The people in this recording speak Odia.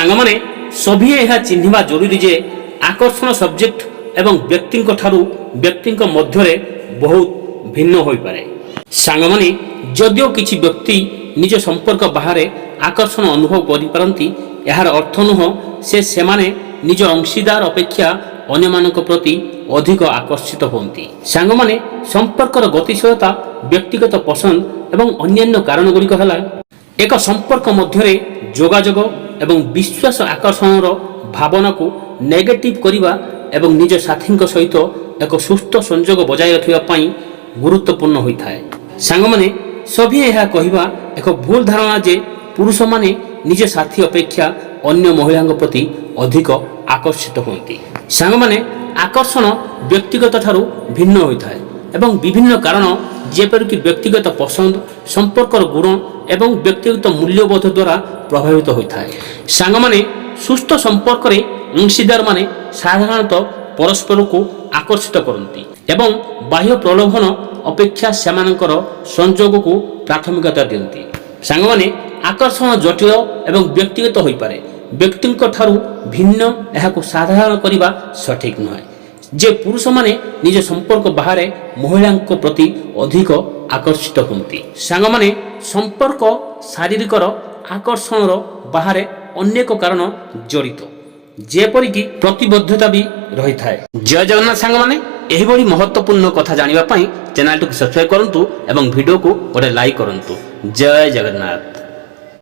ସାଙ୍ଗମାନେ ସଭିଏ ଏହା ଚିହ୍ନିବା ଜରୁରୀ ଯେ ଆକର୍ଷଣ ସବଜେକ୍ଟ ଏବଂ ବ୍ୟକ୍ତିଙ୍କ ଠାରୁ ବ୍ୟକ୍ତିଙ୍କ ମଧ୍ୟରେ ବହୁତ ଭିନ୍ନ ହୋଇପାରେ। ସାଙ୍ଗମାନେ ଯଦିଓ କିଛି ବ୍ୟକ୍ତି ନିଜ ସମ୍ପର୍କ ବାହାରେ ଆକର୍ଷଣ ଅନୁଭବ କରିପାରନ୍ତି, ଏହାର ଅର୍ଥ ନୁହଁ ସେମାନେ ନିଜ ଅଂଶୀଦାର ଅପେକ୍ଷା ଅନ୍ୟମାନଙ୍କ ପ୍ରତି ଅଧିକ ଆକର୍ଷିତ ହୁଅନ୍ତି। ସାଙ୍ଗମାନେ ସମ୍ପର୍କର ଗତିଶୀଳତା, ବ୍ୟକ୍ତିଗତ ପସନ୍ଦ ଏବଂ ଅନ୍ୟାନ୍ୟ କାରଣଗୁଡ଼ିକ ହେଲା ଏକ ସମ୍ପର୍କ ମଧ୍ୟରେ ଯୋଗାଯୋଗ ଏବଂ ବିଶ୍ୱାସ ଆକର୍ଷଣର ଭାବନାକୁ ନେଗେଟିଭ୍ କରିବା ଏବଂ ନିଜ ସାଥୀଙ୍କ ସହିତ ଏକ ସୁସ୍ଥ ସଂଯୋଗ ବଜାୟ ରଖିବା ପାଇଁ ଗୁରୁତ୍ୱପୂର୍ଣ୍ଣ ହୋଇଥାଏ। ସାଙ୍ଗମାନେ ସଭିଏ ଏହା କହିବା ଏକ ଭୁଲ ଧାରଣା ଯେ ପୁରୁଷମାନେ ନିଜ ସାଥୀ ଅପେକ୍ଷା ଅନ୍ୟ ମହିଳାଙ୍କ ପ୍ରତି ଅଧିକ ଆକର୍ଷିତ ହୁଅନ୍ତି। ସାଙ୍ଗମାନେ ଆକର୍ଷଣ ବ୍ୟକ୍ତିଗତ ଠାରୁ ଭିନ୍ନ ହୋଇଥାଏ ଏବଂ ବିଭିନ୍ନ କାରଣ ଯେପରିକି ବ୍ୟକ୍ତିଗତ ପସନ୍ଦ, ସମ୍ପର୍କର ଗୁଣ ଏବଂ ବ୍ୟକ୍ତିଗତ ମୂଲ୍ୟବୋଧ ଦ୍ୱାରା ପ୍ରଭାବିତ ହୋଇଥାଏ। ସାଙ୍ଗମାନେ ସୁସ୍ଥ ସମ୍ପର୍କରେ ଅଂଶୀଦାରମାନେ ସାଧାରଣତଃ ପରସ୍ପରକୁ ଆକର୍ଷିତ କରନ୍ତି ଏବଂ ବାହ୍ୟ ପ୍ରଲୋଭନ ଅପେକ୍ଷା ସେମାନଙ୍କର ସଂଯୋଗକୁ ପ୍ରାଥମିକତା ଦିଅନ୍ତି। ସାଙ୍ଗମାନେ ଆକର୍ଷଣ ଜଟିଳ ଏବଂ ବ୍ୟକ୍ତିଗତ ହୋଇପାରେ। ବ୍ୟକ୍ତିଙ୍କ ଠାରୁ ଭିନ୍ନ ଏହାକୁ ସାଧାରଣ କରିବା ସଠିକ୍ ନୁହେଁ ଯେ ପୁରୁଷମାନେ ନିଜ ସମ୍ପର୍କ ବାହାରେ ମହିଳାଙ୍କ ପ୍ରତି ଅଧିକ ଆକର୍ଷିତ ହୁଅନ୍ତି। ସାଙ୍ଗମାନେ ସମ୍ପର୍କ ଶାରୀରିକର ଆକର୍ଷଣର ବାହାରେ ଅନେକ କାରଣ ଜଡ଼ିତ, ଯେପରିକି ପ୍ରତିବଦ୍ଧତା ବି ରହିଥାଏ। ଜୟ ଜଗନ୍ନାଥ ସାଙ୍ଗମାନେ, ଏହିଭଳି ମହତ୍ୱପୂର୍ଣ୍ଣ କଥା ଜାଣିବା ପାଇଁ ଚ୍ୟାନେଲଟିକୁ ସବସ୍କ୍ରାଇବ୍ କରନ୍ତୁ ଏବଂ ଭିଡ଼ିଓକୁ ଗୋଟେ ଲାଇକ୍ କରନ୍ତୁ। ଜୟ ଜଗନ୍ନାଥ।